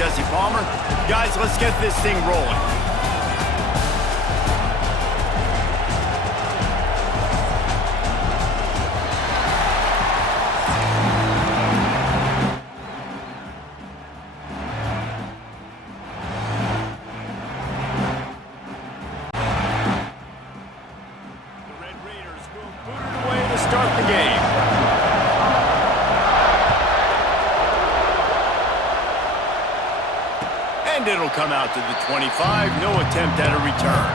Jesse Palmer. Guys, let's get this thing rolling. And it'll come out to the 25. No attempt at a return.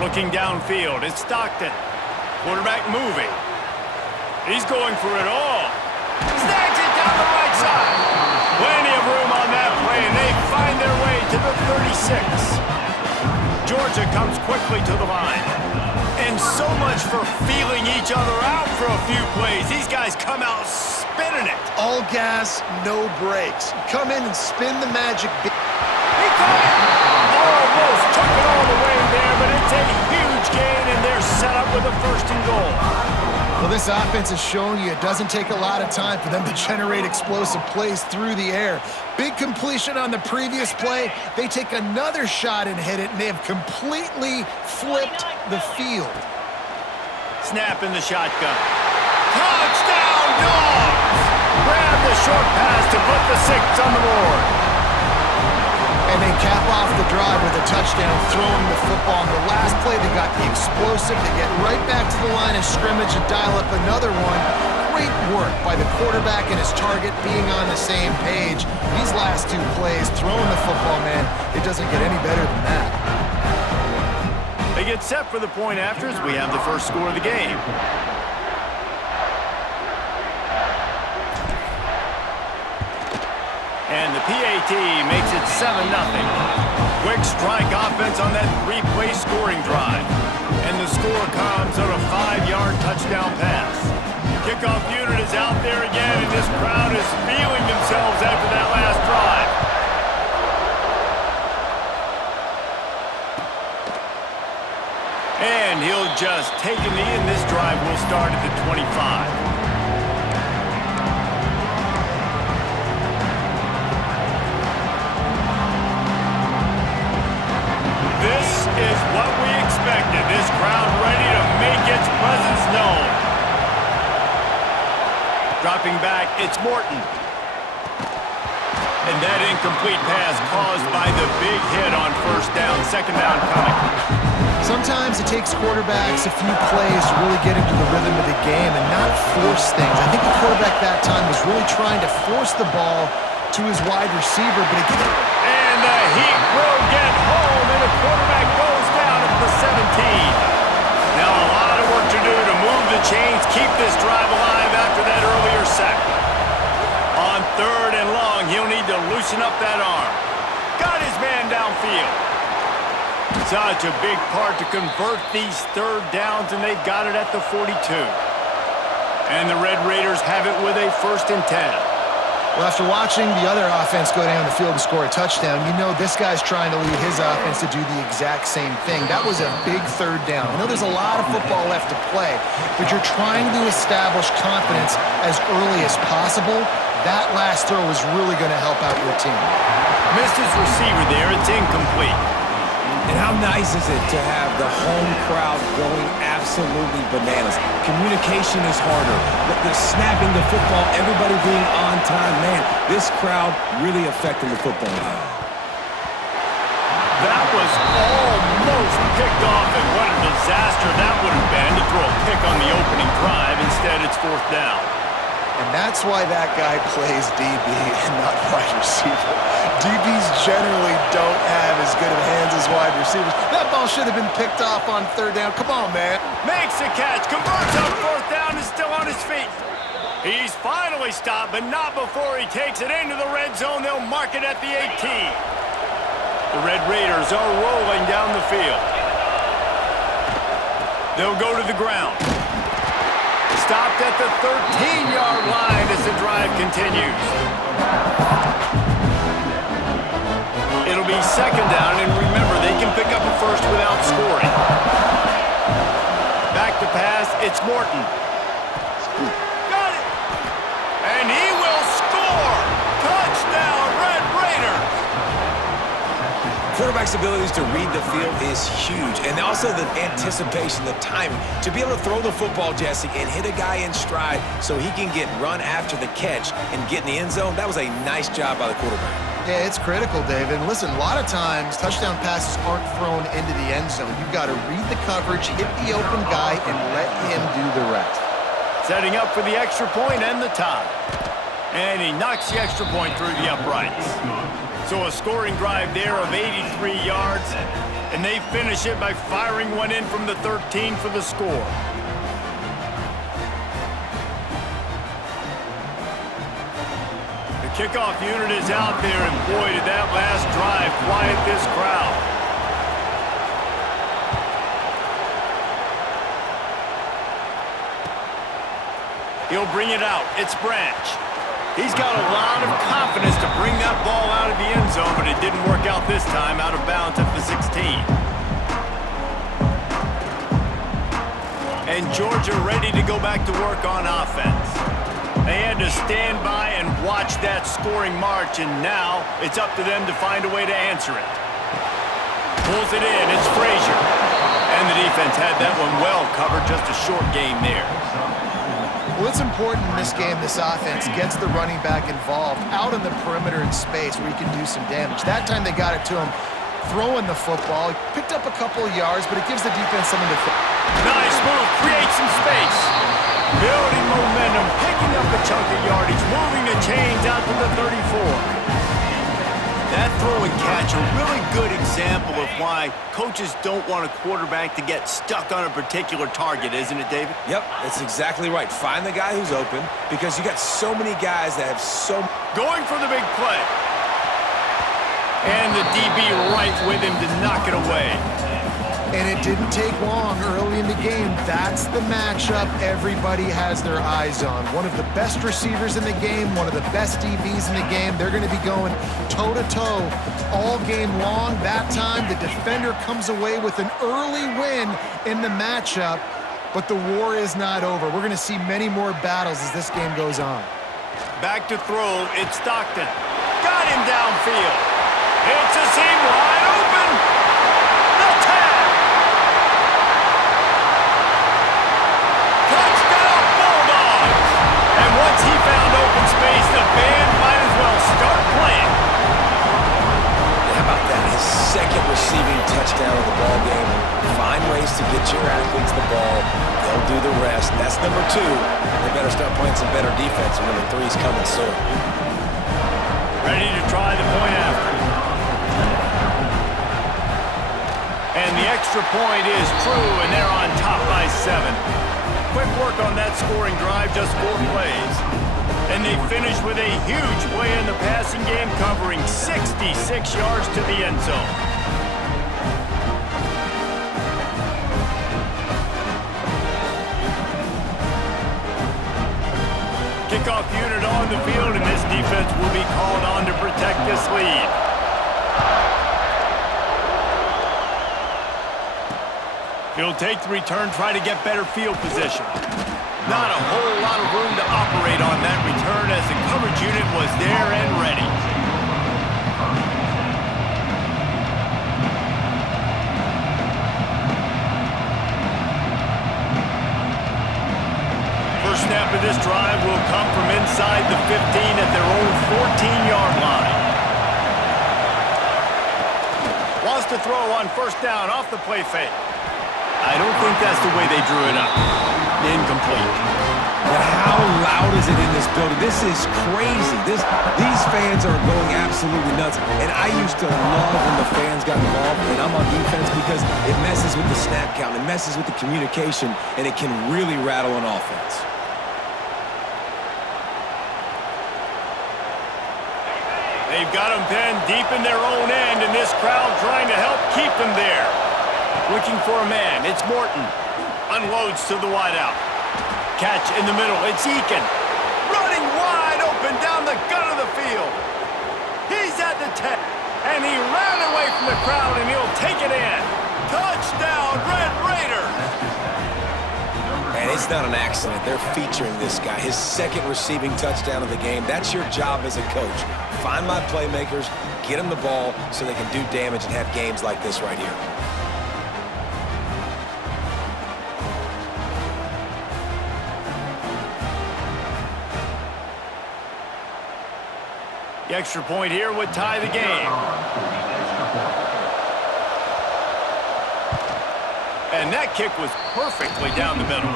Looking downfield, it's Stockton. Quarterback moving. He's going for it all. Snags it down the right side. Plenty of room on that play, and they find their way to the 36. Georgia comes quickly to the line. And so much for feeling each other out for a few plays. These guys come out spinning it. All gas, no brakes. Come in and spin the magic. He caught it. Almost took it all the way there, but it's a huge gain, and they're set up with a 1st and goal. Well, this offense has shown you it doesn't take a lot of time for them to generate explosive plays through the air. Big completion on the previous play. They take another shot and hit it, and they have completely flipped the field. Snap in the shotgun. Touchdown, Dogs! Grab the short pass to put the 6 on the board. And they cap off the drive with a touchdown, throwing the football. On the last play, they got the explosive. They get right back to the line of scrimmage and dial up another one. Great work by the quarterback and his target being on the same page. These last 2 plays, throwing the football, man, it doesn't get any better than that. They get set for the point after as we have the first score of the game. And the PAT makes it 7-0. Quick strike offense on that 3-play scoring drive. And the score comes on a 5-yard touchdown pass. Kickoff unit is out there again, and this crowd is feeling themselves after that last drive. And he'll just take a knee, and this drive will start at the 25. This is what we expected. This crowd ready to make its presence known. Dropping back, it's Morton. And that incomplete pass caused by the big hit on 1st down, 2nd down coming. Sometimes it takes quarterbacks a few plays to really get into the rhythm of the game and not force things. I think the quarterback that time was really trying to force the ball to his wide receiver, but it didn't. And the heat will get home, and the quarterback goes down at the 17. Now a lot of work to do to move the chains, keep this drive alive after that earlier sack. On 3rd and long, he'll need to loosen up that arm. Got his man downfield. Such a big part to convert these 3rd downs, and they've got it at the 42. And the Red Raiders have it with a 1st and 10. Well, after watching the other offense go down the field and score a touchdown, you know this guy's trying to lead his offense to do the exact same thing. That was a big 3rd down. I know there's a lot of football left to play, but you're trying to establish confidence as early as possible. That last throw is really going to help out your team. Missed his receiver there. It's incomplete. And how nice is it to have the home crowd going absolutely bananas? Communication is harder. The snapping the football, everybody being on time. Man, this crowd really affecting the football game. That was almost picked off, and what a disaster that would have been to throw a pick on the opening drive. Instead, it's 4th down. And that's why that guy plays DB and not wide receiver. DBs generally don't have as good of hands as wide receivers. That ball should have been picked off on 3rd down. Come on, man. Makes the catch, converts on 4th down, and still on his feet. He's finally stopped, but not before he takes it into the red zone. They'll mark it at the 18. The Red Raiders are rolling down the field. They'll go to the ground. stopped at the 13-yard line as the drive continues. It'll be second down, and remember, they can pick up a first without scoring. Back to pass, it's Morton. Got it! And he will score! Touchdown, Red Raiders! Quarterback's abilities to read the field is huge, and also the anticipation, the timing. To be able to throw the football, Jesse, and hit a guy in stride so he can get run after the catch and get in the end zone, that was a nice job by the quarterback. Yeah, it's critical, David. And listen, a lot of times, touchdown passes aren't thrown into the end zone. You've got to read the coverage, hit the open guy, and let him do the rest. Setting up for the extra point and the tie. And he knocks the extra point through the uprights. So a scoring drive there of 83 yards, and they finish it by firing one in from the 13 for the score. The kickoff unit is out there, and boy, did that last drive quiet this crowd. He'll bring it out. It's Branch. He's got a lot of confidence to bring that ball out of the end zone, but it didn't work out this time, out of bounds at the 16. And Georgia ready to go back to work on offense. They had to stand by and watch that scoring march, and now it's up to them to find a way to answer it. Pulls it in, it's Frazier. And the defense had that one well covered, just a short game there. Well, it's important in this game, this offense gets the running back involved out on the perimeter in space where he can do some damage. That time they got it to him throwing the football. He picked up a couple of yards, but it gives the defense something to... Nice move, creates some space. Building momentum, picking up a chunk of yardage, moving the chains out to the 34. That throw and catch, a really good example of why coaches don't want a quarterback to get stuck on a particular target, isn't it, David? Yep, that's exactly right. Find the guy who's open because you got so many guys that have so... Going for the big play. And the DB right with him to knock it away. And it didn't take long early in the game. That's the matchup everybody has their eyes on. One of the best receivers in the game, one of the best DBs in the game. They're going to be going toe-to-toe all game long. That time, the defender comes away with an early win in the matchup, but the war is not over. We're going to see many more battles as this game goes on. Back to throw, it's Stockton. Got him downfield. It's a seam wide open. Once he found open space, the band might as well start playing. How about that? His second receiving touchdown of the ball game. Find ways to get your athletes the ball. They'll do the rest. That's number 2. They better start playing some better defense, and number 3 is coming soon. Ready to try the point after. And the extra point is true, and they're on top by 7. Quick work on that scoring drive, just 4 plays. And they finish with a huge play in the passing game, covering 66 yards to the end zone. Kickoff unit on the field, and this defense will be called on to protect this lead. He'll take the return, try to get better field position. Not a whole lot of room to operate on that return as the coverage unit was there and ready. First snap of this drive will come from inside the 15 at their own 14-yard line. Wants to throw on first down off the play fake. I don't think that's the way they drew it up. Incomplete. But how loud is it in this building? This is crazy. These fans are going absolutely nuts. And I used to love when the fans got involved, and I'm on defense because it messes with the snap count, it messes with the communication, and it can really rattle an offense. They've got them pinned deep in their own end, and this crowd trying to help keep them there. Looking for a man. It's Morton. Unloads to the wideout. Catch in the middle. It's Eakin. Running wide open down the gut of the field. He's at the 10. And he ran away from the crowd, and he'll take it in. Touchdown, Red Raiders! Man, it's not an accident. They're featuring this guy. His second receiving touchdown of the game. That's your job as a coach. Find my playmakers, get them the ball so they can do damage and have games like this right here. The extra point here would tie the game. And that kick was perfectly down the middle.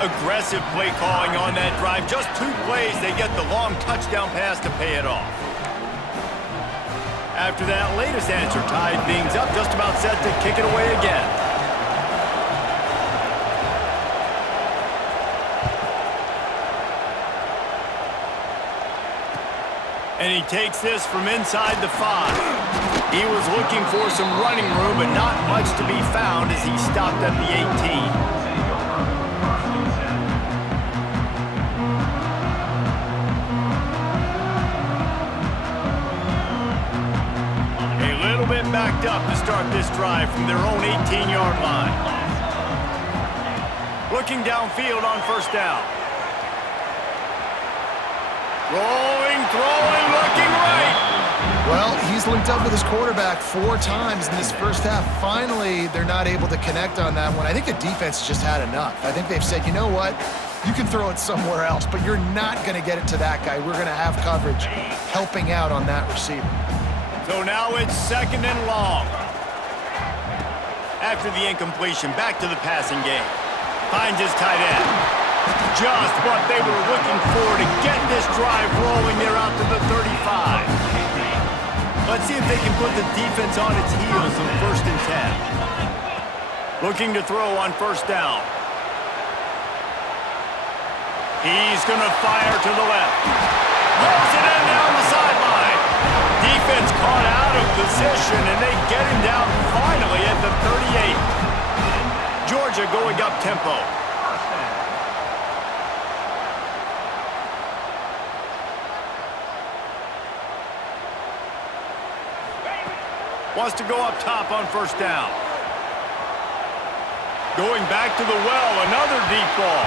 Aggressive play calling on that drive. Just 2 plays, they get the long touchdown pass to pay it off. After that latest answer tied things up, just about set to kick it away again. And he takes this from inside the 5. He was looking for some running room, but not much to be found as he stopped at the 18. A little bit backed up to start this drive from their own 18-yard line. Looking downfield on first down. Rolling, throwing, looking right. Well, he's linked up with his quarterback 4 times in this first half. Finally, they're not able to connect on that one. I think the defense just had enough. I think they've said, you know what? You can throw it somewhere else, but you're not going to get it to that guy. We're going to have coverage helping out on that receiver. So now it's 2nd and long. After the incompletion, back to the passing game. Finds his tight end. Just what they were looking for to get this drive rolling there out to the 35. Let's see if they can put the defense on its heels in 1st and 10. Looking to throw on first down. He's going to fire to the left. Rolls it in down the sideline. Defense caught out of position, and they get him down finally at the 38. Georgia going up tempo. Wants to go up top on first down. Going back to the well, another deep ball.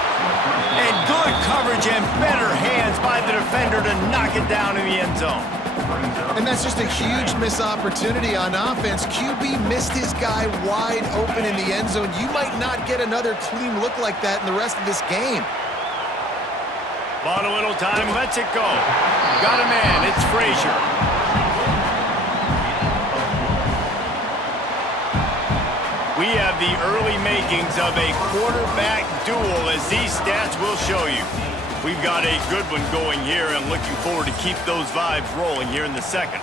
And good coverage and better hands by the defender to knock it down in the end zone. And that's just a huge missed opportunity on offense. QB missed his guy wide open in the end zone. You might not get another clean look like that in the rest of this game. Bought a little time, lets it go. Got a man, it's Frazier. We have the early makings of a quarterback duel, as these stats will show you. We've got a good one going here, and looking forward to keep those vibes rolling here in the second.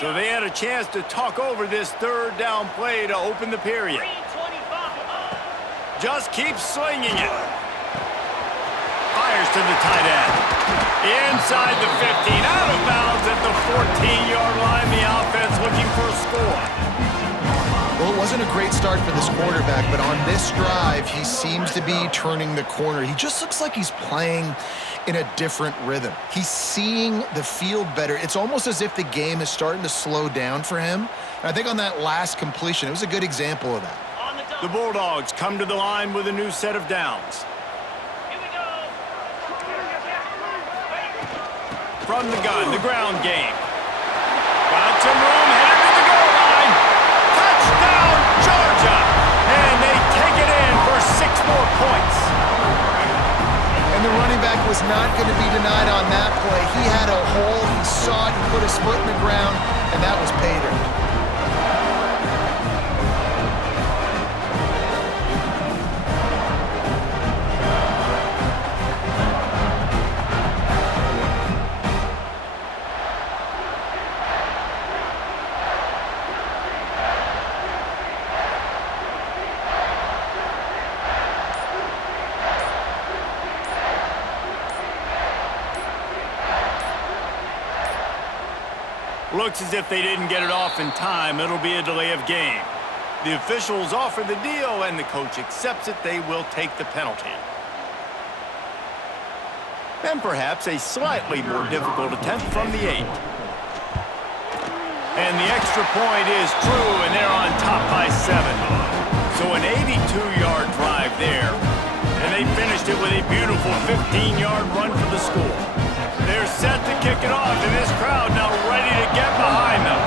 So they had a chance to talk over this 3rd down play to open the period. Just keeps swinging it. Fires to the tight end. Inside the 15, out of bounds at the 14-yard line. The offense looking for a score. Well, it wasn't a great start for this quarterback, but on this drive, he seems to be turning the corner. He just looks like he's playing in a different rhythm. He's seeing the field better. It's almost as if the game is starting to slow down for him. And I think on that last completion, it was a good example of that. The Bulldogs come to the line with a new set of downs. From the gun, the ground game. Got some room, headed to the goal line. Touchdown, Georgia! And they take it in for 6 more points. And the running back was not going to be denied on that play. He had a hole, he saw it, he put his foot in the ground, and that was pay dirt. Looks as if they didn't get it off in time. It'll be a delay of game. The officials offer the deal, and the coach accepts it. They will take the penalty. And perhaps a slightly more difficult attempt from the 8. And the extra point is true, and they're on top by 7. So an 82-yard drive there. And they finished it with a beautiful 15-yard run for the score. They're set to kick it off, and this crowd now ready to get behind them.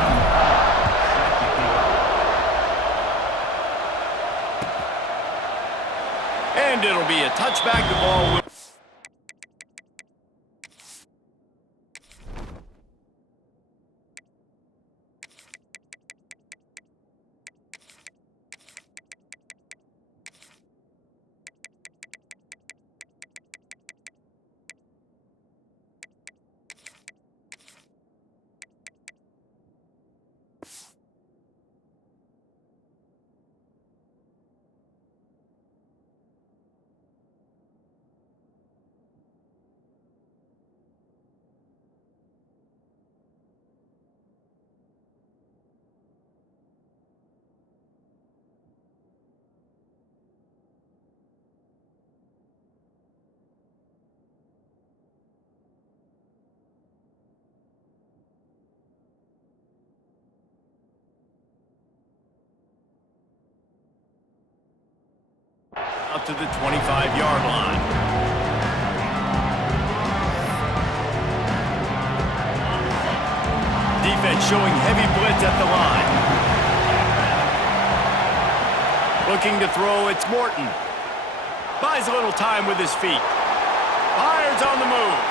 And it'll be a touchback. The ball will... out to the 25-yard line. Defense showing heavy blitz at the line. Looking to throw, it's Morton. Buys a little time with his feet. Fires on the move.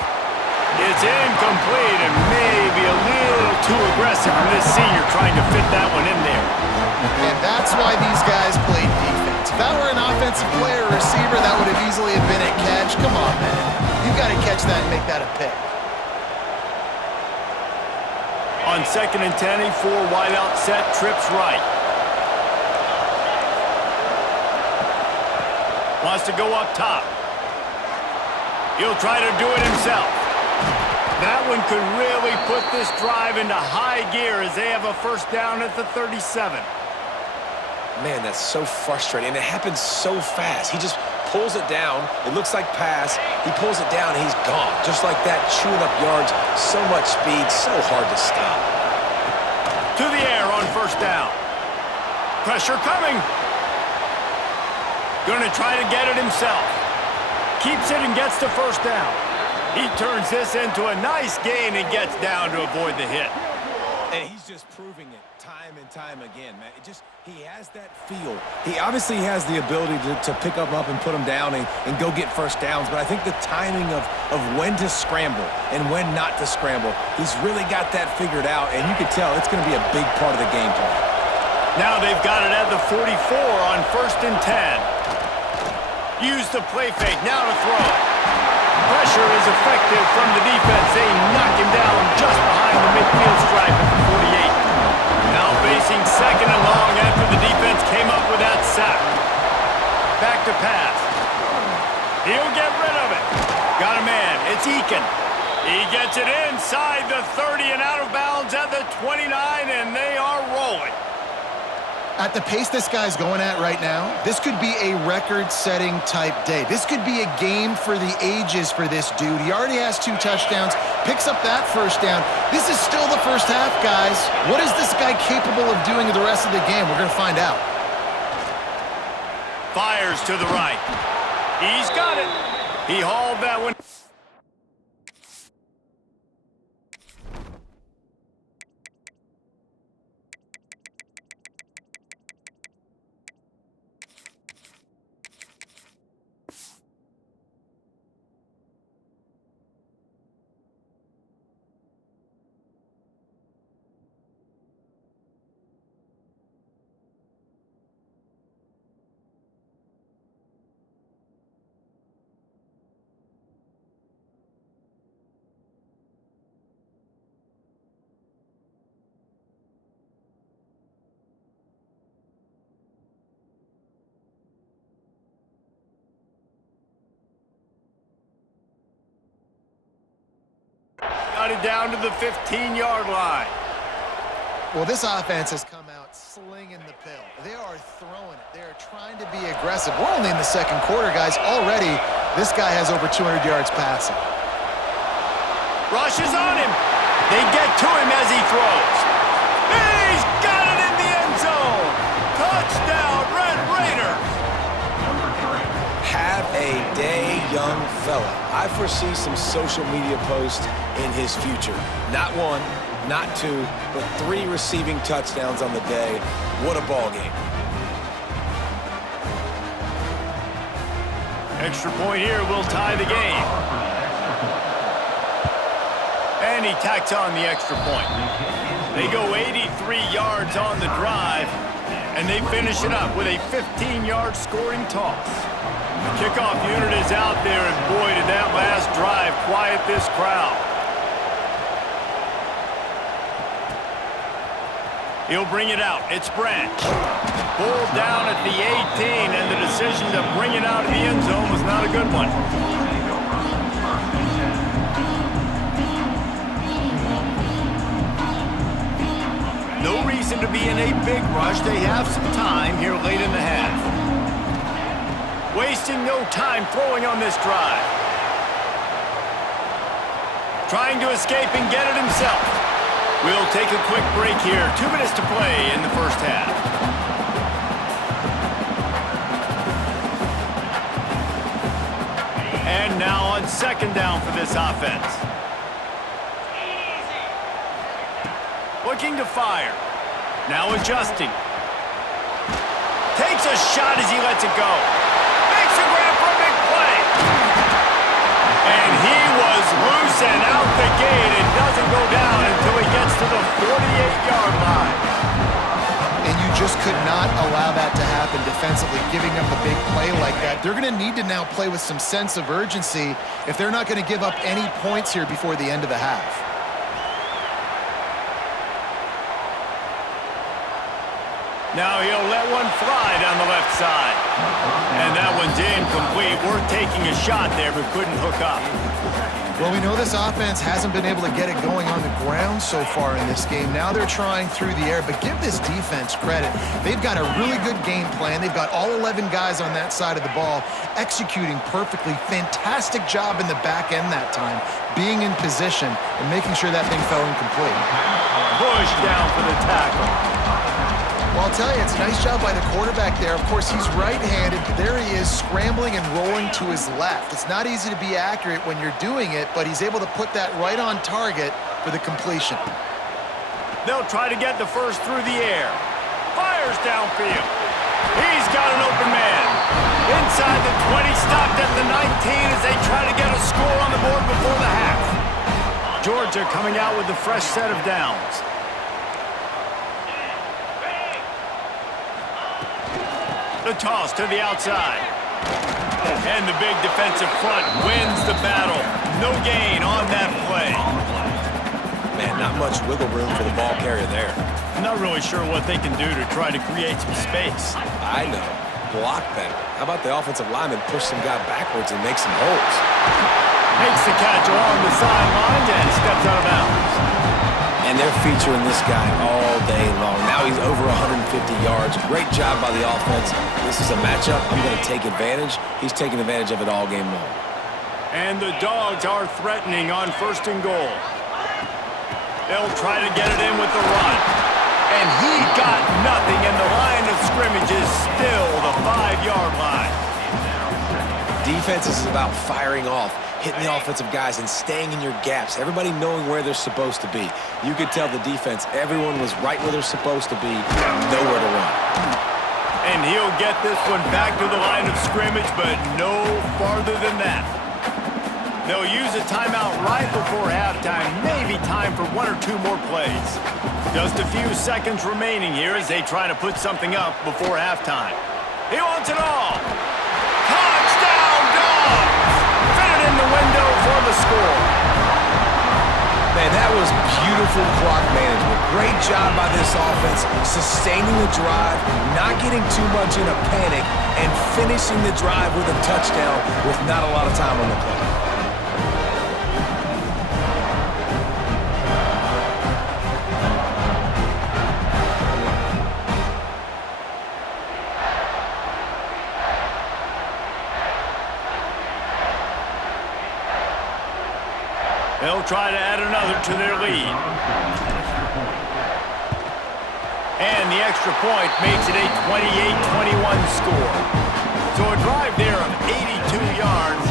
It's incomplete and maybe a little too aggressive from this senior trying to fit that one in there. And that's why these guys played defense. If that were an offensive player or receiver, that would have easily have been a catch. Come on, man. You got to catch that and make that a pick. On 2nd and 10, a 4-wideout set, trips right. Wants to go up top. He'll try to do it himself. That one could really put this drive into high gear as they have a first down at the 37. Man, that's so frustrating, and it happens so fast. He just pulls it down. It looks like pass. He pulls it down, and he's gone. Just like that, chewing up yards. So much speed, so hard to stop. To the air on first down. Pressure coming. Gonna try to get it himself. Keeps it and gets the first down. He turns this into a nice gain and gets down to avoid the hit. And he's just proving it time and time again, man. He has that feel. He obviously has the ability to pick them up and put them down and go get first downs, but I think the timing of when to scramble and when not to scramble, he's really got that figured out, and you can tell it's going to be a big part of the game plan. Now they've got it at the 44 on 1st and 10. Use the play fake, now to throw. Pressure is effective from the defense. They knock him down just behind the midfield stripe at the 48. Now facing 2nd and long after the defense came up with that sack. Back to pass. He'll get rid of it. Got a man. It's Eakin. He gets it inside the 30 and out of bounds at the 29, and they are rolling. At the pace this guy's going at right now, this could be a record-setting type day. This could be a game for the ages for this dude. He already has 2 touchdowns, picks up that first down. This is still the first half, guys. What is this guy capable of doing the rest of the game? We're going to find out. Fires to the right. He's got it. He hauled that one. Got it down to the 15-yard line. Well, this offense has come out slinging the pill. They are throwing it. They are trying to be aggressive. We're only in the second quarter, guys. Already, this guy has over 200 yards passing. Rushes on him. They get to him as he throws. He's got it in the end zone. Touchdown, Red Raiders. Have a day, young fella. I foresee some social media posts in his future. Not one, not two, but 3 receiving touchdowns on the day. What a ball game. Extra point here will tie the game. And he tacks on the extra point. They go 83 yards on the drive, and they finish it up with a 15-yard scoring toss. The kickoff unit is out there, and boy, did that last drive quiet this crowd. He'll bring it out. It's Branch. Pulled down at the 18, and the decision to bring it out of the end zone was not a good one. No reason to be in a big rush. They have some time here late in the half. Wasting no time throwing on this drive. Trying to escape and get it himself. We'll take a quick break here. 2 minutes to play in the first half. And now on second down for this offense. Looking to fire. Now adjusting. Takes a shot as he lets it go. Makes a grab for a big play. And he was loose and out the gate and doesn't go down until he gets to the 48-yard line. And you just could not allow that to happen defensively, giving up a big play like that. They're going to need to now play with some sense of urgency if they're not going to give up any points here before the end of the half. Now he'll let one fly down the left side. And that one's incomplete. Worth taking a shot there, but couldn't hook up. Well, we know this offense hasn't been able to get it going on the ground so far in this game. Now they're trying through the air, but give this defense credit. They've got a really good game plan. They've got all 11 guys on that side of the ball executing perfectly. Fantastic job in the back end that time, being in position and making sure that thing fell incomplete. Push down for the tackle. Well, I'll tell you, it's a nice job by the quarterback there. Of course, he's right-handed, but there he is scrambling and rolling to his left. It's not easy to be accurate when you're doing it, but he's able to put that right on target for the completion. They'll try to get the first through the air. Fires downfield. He's got an open man. Inside the 20, stopped at the 19 as they try to get a score on the board before the half. Georgia coming out with a fresh set of downs. The toss to the outside. And the big defensive front wins the battle. No gain on that play. Man, not much wiggle room for the ball carrier there. I'm not really sure what they can do to try to create some space. I know. Block better. How about the offensive lineman push some guy backwards and make some holes? Makes the catch along the sideline and steps out of bounds. And they're featuring this guy all day long. Now he's over 150 yards. Great job by the offense. This is a matchup. I'm going to take advantage. He's taking advantage of it all game long. And the Dogs are threatening on first and goal. They'll try to get it in with the run. And he got nothing, and the line of scrimmage is still the 5-yard line. Defense is about firing off, hitting the offensive guys and staying in your gaps. Everybody knowing where they're supposed to be. You could tell the defense, everyone was right where they're supposed to be, nowhere to run. And he'll get this one back to the line of scrimmage, but no farther than that. They'll use a timeout right before halftime, maybe time for 1 or 2 more plays. Just a few seconds remaining here as they try to put something up before halftime. He wants it all. Touchdown, Dogs! Fit it in the window for the score. Man, that was beautiful clock management. Great job by this offense, sustaining the drive, not getting too much in a panic, and finishing the drive with a touchdown with not a lot of time on the clock. They'll try to add another to their lead. And the extra point makes it a 28-21 score. So a drive there of 82 yards,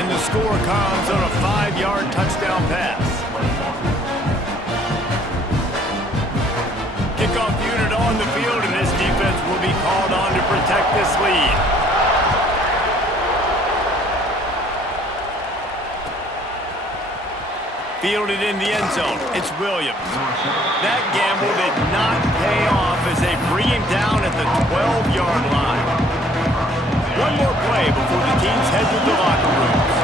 and the score comes on a 5-yard touchdown pass. Kickoff unit on the field, and this defense will be called on to protect this lead. Fielded in the end zone, it's Williams. That gamble did not pay off as they bring him down at the 12-yard line. One more play before the teams head to the locker rooms.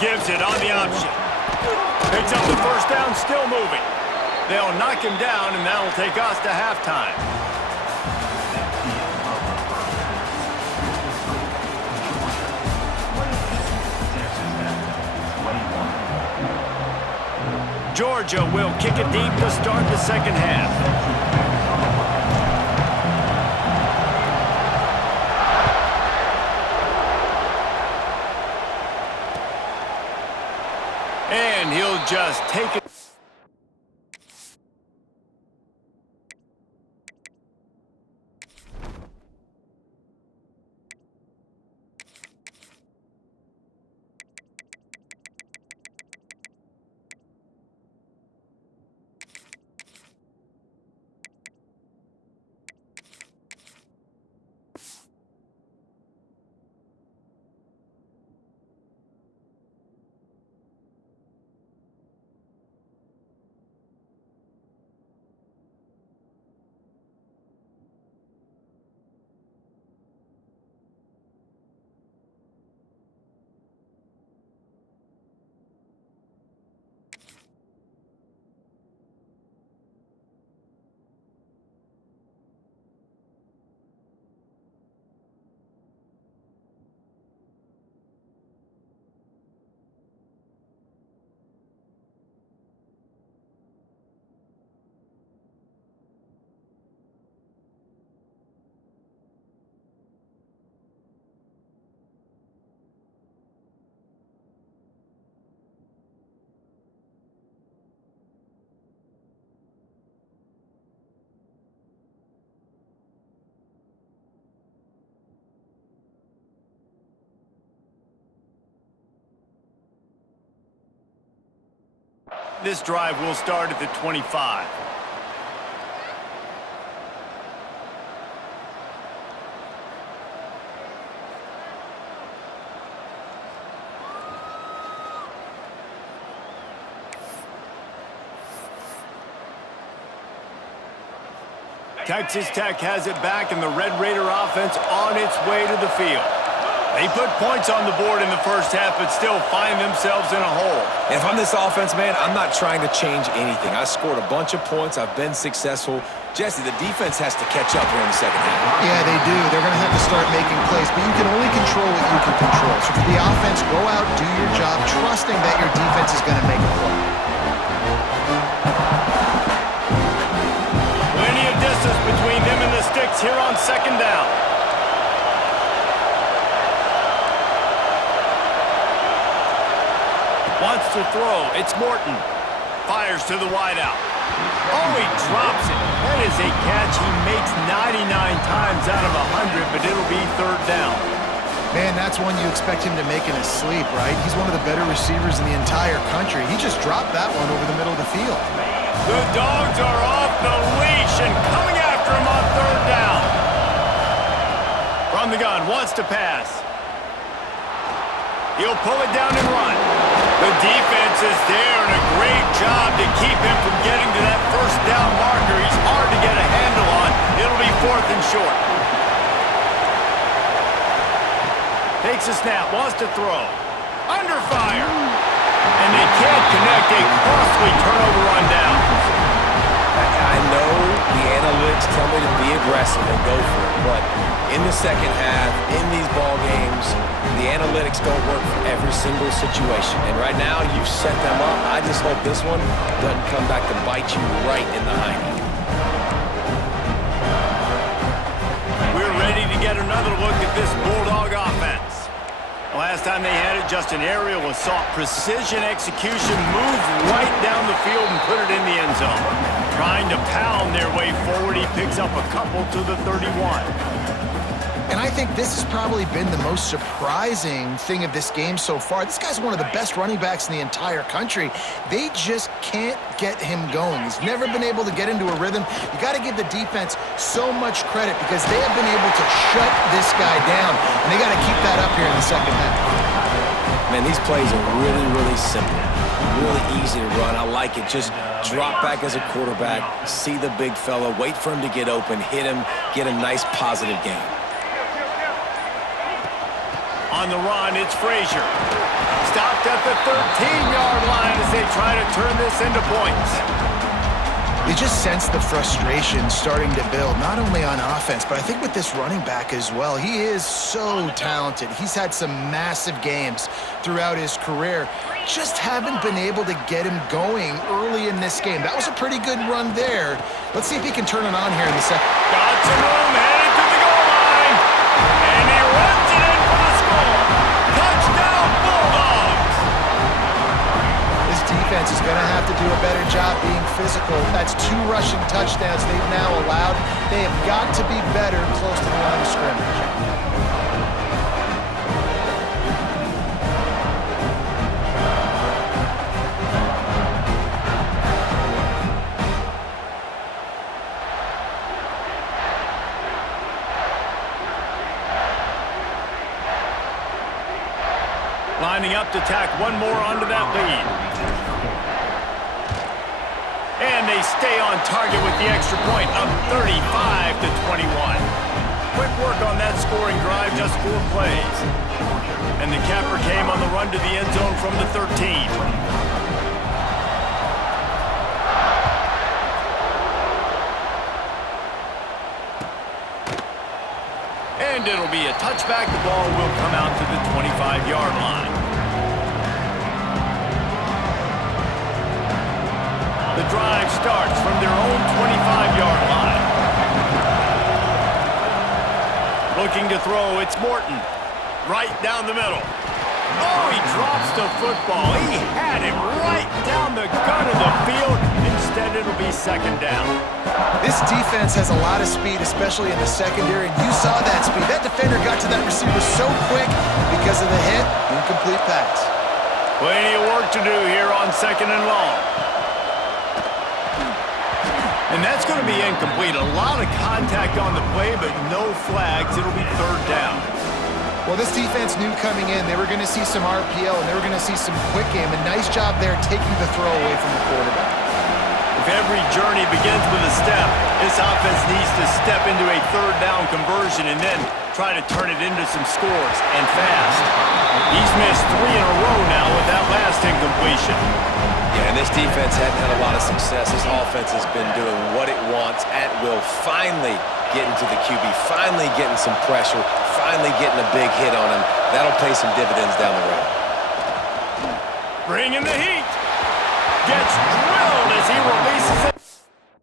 Gives it on the option. Picks up the first down, still moving. They'll knock him down, and that'll take us to halftime. Georgia will kick it deep to start the second half. And he'll just take it. This drive will start at the 25. Texas Tech has it back, and the Red Raider offense on its way to the field. They put points on the board in the first half, but still find themselves in a hole. And if I'm this offense, man, I'm not trying to change anything. I scored a bunch of points. I've been successful. Jesse, the defense has to catch up here in the second half. Yeah, they do. They're going to have to start making plays, but you can only control what you can control. So for the offense, go out, do your job, trusting that your defense is going to make a play. Plenty of distance between them and the sticks here on second down. Wants to throw. It's Morton. Fires to the wideout. Oh, he drops it. That is a catch he makes 99 times out of 100, but it'll be third down. Man, that's one you expect him to make in his sleep, right? He's one of the better receivers in the entire country. He just dropped that one over the middle of the field. The Dogs are off the leash and coming after him on third down. From the gun, wants to pass. He'll pull it down and run. The defense is there, and a great job to keep him from getting to that first down marker. He's hard to get a handle on. It'll be fourth and short. Takes a snap, wants to throw. Under fire. And they can't connect. A costly turnover on downs. I know the analytics tell me to be aggressive and go for it, but in the second half, in these ball games, the analytics don't work for every single situation. And right now, you've set them up. I just hope this one doesn't come back to bite you right in the hiney. We're ready to get another look at this Bulldog offense. last time they had it, just an aerial assault. Precision execution, moved right down the field and put it in the end zone. Trying to pound their way forward, he picks up a couple to the 31. And I think this has probably been the most surprising thing of this game so far. This guy's one of the best running backs in the entire country. They just can't get him going. He's never been able to get into a rhythm. You got to give the defense so much credit because they have been able to shut this guy down, and they got to keep that up here in the second half. Man, these plays are really, really simple. Really easy to run. I like it. Just drop back as a quarterback, see the big fella, wait for him to get open, hit him, get a nice positive gain. On the run, it's Frazier. Stopped at the 13-yard line as they try to turn this into points. You just sense the frustration starting to build, not only on offense, but I think with this running back as well. He is so talented. He's had some massive games throughout his career. Just haven't been able to get him going early in this game. That was a pretty good run there. Let's see if he can turn it on here in the second. Got some room, headed to the goal line. And he runs it in for the score. Touchdown, Bulldogs! This defense is going to have to do a better job being physical. That's 2 rushing touchdowns they've now allowed. They have got to be better close to the line of scrimmage. Lining up to tack one more onto that lead. And they stay on target with the extra point, up 35-21. Quick work on that scoring drive, just 4 plays. And the capper came on the run to the end zone from the 13. And it'll be a touchback. The ball will come out to the 25-yard line. The drive starts from their own 25-yard line. Looking to throw, it's Morton. Right down the middle. Oh, he drops the football. He had him right down the gut of the field. Instead, it'll be second down. This defense has a lot of speed, especially in the secondary, and you saw that speed. That defender got to that receiver so quick because of the hit, incomplete pass. Plenty of work to do here on second and long. And that's going to be incomplete. A lot of contact on the play, but no flags. It'll be third down. Well, this defense knew coming in they were going to see some RPO and they were going to see some quick game. A nice job there taking the throw away from the quarterback. If every journey begins with a step, this offense needs to step into a third down conversion and then try to turn it into some scores, and fast. He's missed 3 in a row now with that last incompletion. Yeah, and this defense hadn't had a lot of success. This offense has been doing what it wants at will. Finally getting to the QB, finally getting some pressure, finally getting a big hit on him. That'll pay some dividends down the road. Bringing the heat. Gets drilled as he releases it.